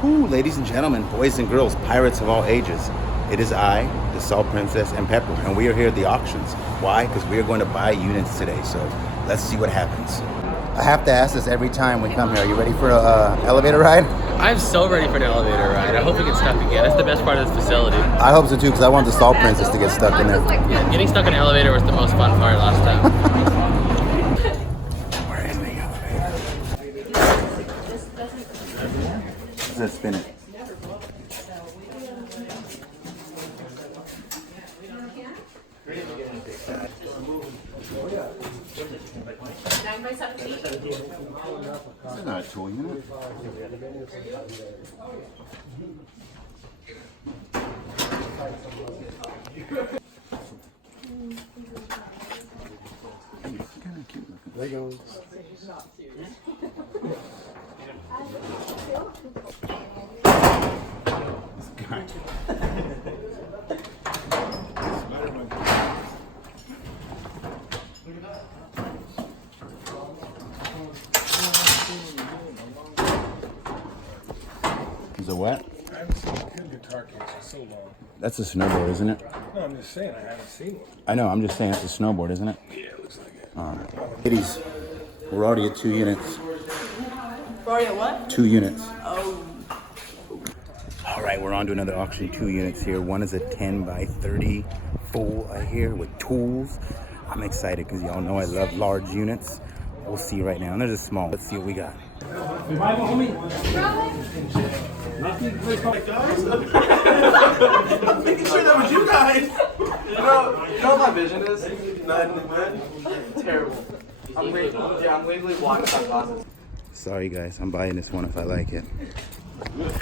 Whew, ladies and gentlemen, boys and girls, pirates of all ages. It is I, the Salt Princess, and Pepper, and we are here at the auctions. Why? Because we are going to buy units today, so let's see what happens. I have to ask this every time we come here. Are you ready for an elevator ride? I'm so ready for an elevator ride. I hope we get stuck again. That's the best part of this facility. I hope so too, because I want the Salt Princess to get stuck in there. Yeah, getting stuck in an elevator was the most fun part last time. We're in the elevator. Let's spin it. This is not a tool unit. Kind of cute looking. Legos. This guy. Is it wet? I haven't seen a good guitar case in so long. That's a snowboard, isn't it? No, I'm just saying I haven't seen one. I know, I'm just saying it's a snowboard, isn't it? Yeah, it looks like it. Alright. Ladies, we're already at 2 units. We're already at what? 2 units. Oh. Alright, we're on to another auction. 2 units here. One is a 10 by 30 full, I hear, with tools. I'm excited because y'all know I love large units. We'll see right now. And there's a small. Let's see what we got. I'm making sure that was you guys. You know what my vision is? None. Terrible. I'm legally blind with my glasses. Sorry guys, I'm buying this one if I like it. This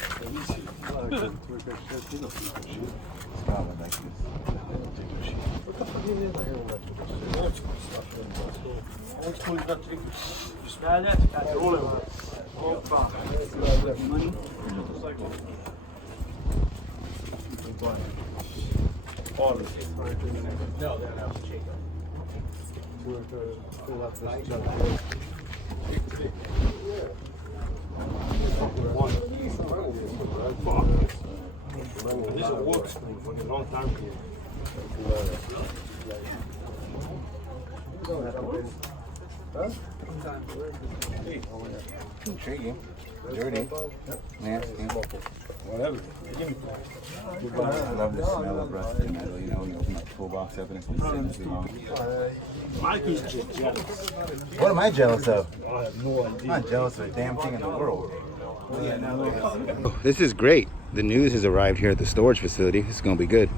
is a work school for a long time here. Intriguing. Dirty. Nasty. Whatever. I love the smell of rusted metal, you know, when you open that toolbox up and it's been sitting too long. Mike is just jealous. What am I jealous of? I have no I'm idea. not jealous of a damn thing in the world. This is great. The news has arrived here at the storage facility. This is going to be good.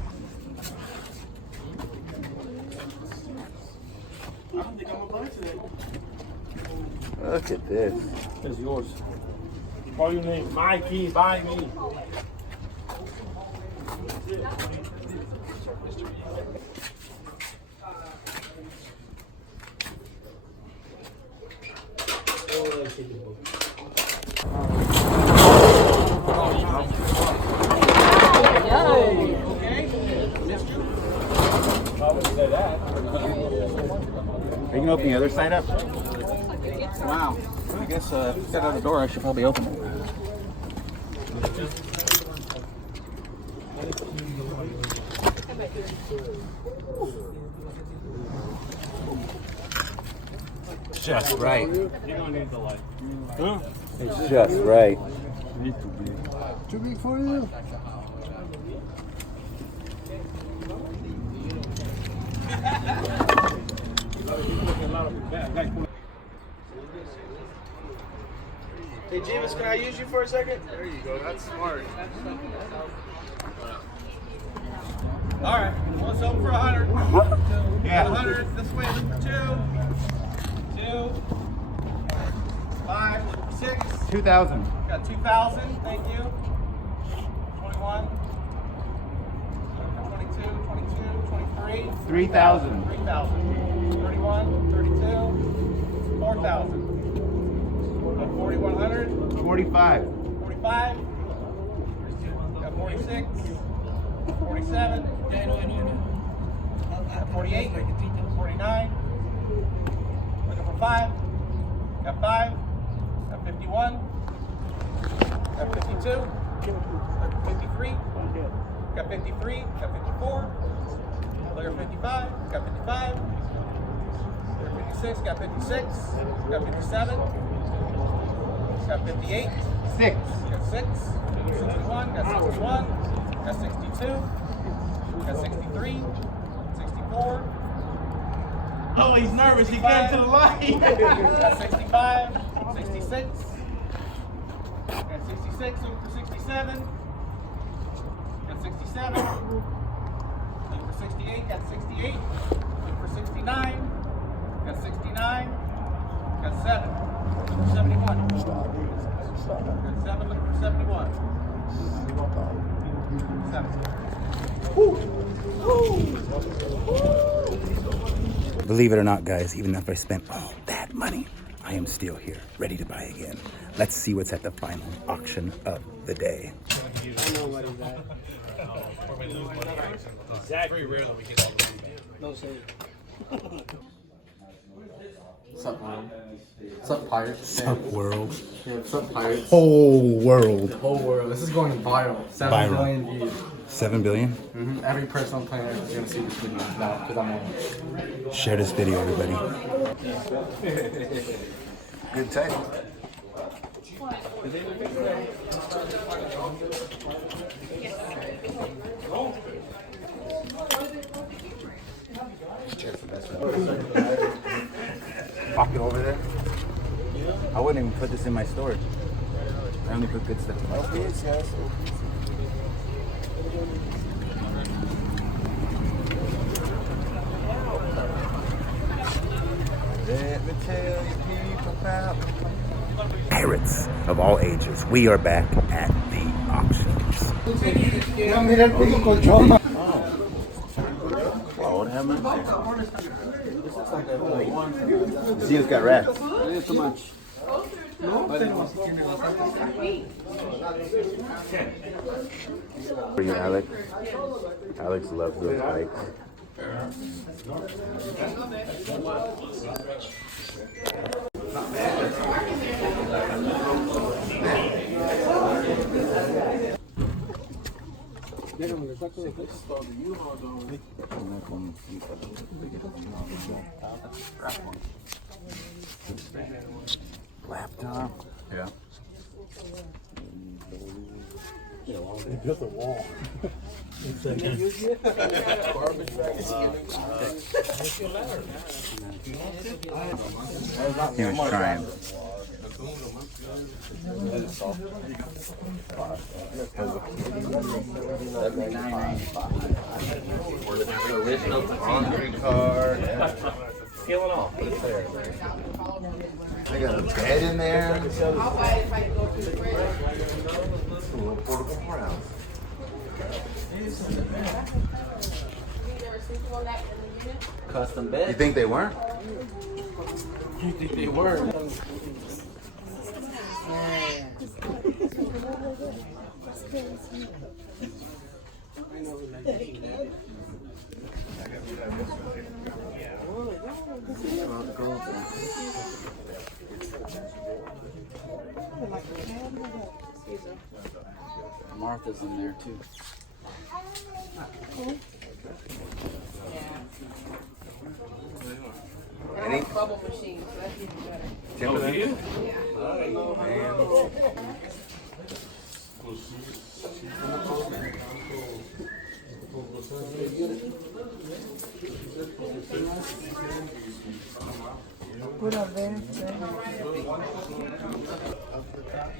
Look at this. It's yours. Call your name. Mikey, buy me. Are you going to open the other side up? Wow. I guess if you got out the door, I should probably open it. Just right. You don't need the light. Huh? It's just right. Need to be. Too big for you? Hey James, can I use you for a second? There you go, that's smart. Alright, let's open for 100. Yeah. 100, this way, 2, 5, 6. 2,000. Got 2,000, thank you. 21, 22, 23. 3,000. 3,000. 31, 32, 4,000. 4,100. 45. 45. Got 46. 47. 48. 49. looking for 5. Got 5. Got 51. Got 52. Got 53. Got 53. Got 54. Look at 55. Got 55. Look at 56. Got 56. Got 57. Got 58. 6. Got 6. 61. Got 61. Got 62. Got 63. 64. Oh, he's nervous. He came to the light. Got 65. 66. Got 66. Looking for 67. Got 67. Looking for 68. Got 68. Looking for 69. Got 69. Got 7. Looking for 71. Got 7. Looking for 71. 7. Believe it or not, guys, even if I spent all that money, I am still here, ready to buy again. Let's see what's at the final auction of the day. Very rare that we get all the No shade. What's up, man? What's up, pirates? Sup, world. Yeah, what's up, pirates? Whole world. Whole world. This is going viral. 7 billion views. 7 billion? Every person on planet Earth is gonna see this video now because I'm on it. Share this video, everybody. Good title. Pocket over there. I wouldn't even put this in my storage. I only put good stuff in my storage. Let me tell you people about pirates of all ages. We are back at the auctions. Oh, what happened? See, it's got rats. Too much. For you, Alex. Alex loves those bikes. Laptop. Yeah. He was trying. Original Laundry card. Feeling off. I got a bed in there. I'll buy it if I go to the fridge. A little portable house. You never sleeping on that in the unit? Custom You bed. think they weren't? You think they were? Martha's in there too. And I have a bubble machine, so that's even better.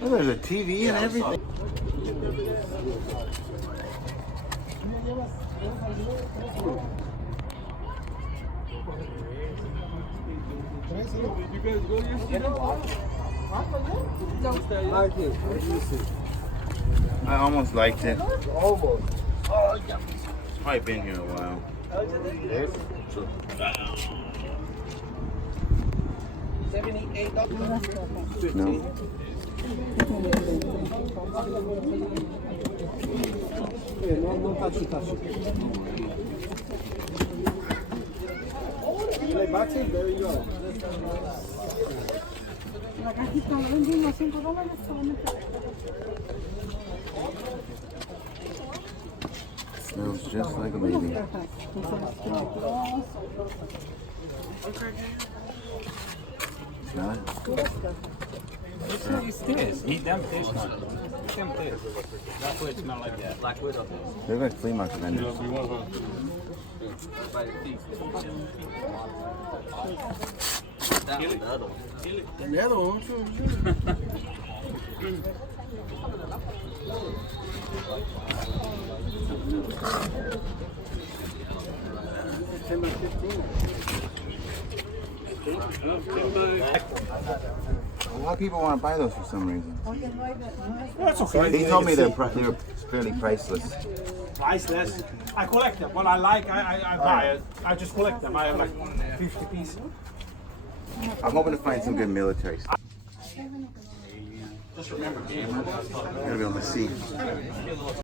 Oh, there's a TV and everything. I almost liked it. Almost. It's probably been here a while. No. No touch it. You like boxing? There you go. La cajita la vendimos $5 solamente. Smells just like a baby. Smell it? It's this. Eat them fish now. Eat them fish. That's what it smell like that. Like what? They're like flea market vendors. The other one, too. A lot of people want to buy those for some reason. That's okay. They told me they're fairly priceless. Priceless. I collect them. What I like, I buy it. I just collect them. I have like 50 pieces. I'm hoping to find some good military stuff. Just remember, I'm gonna be able to see.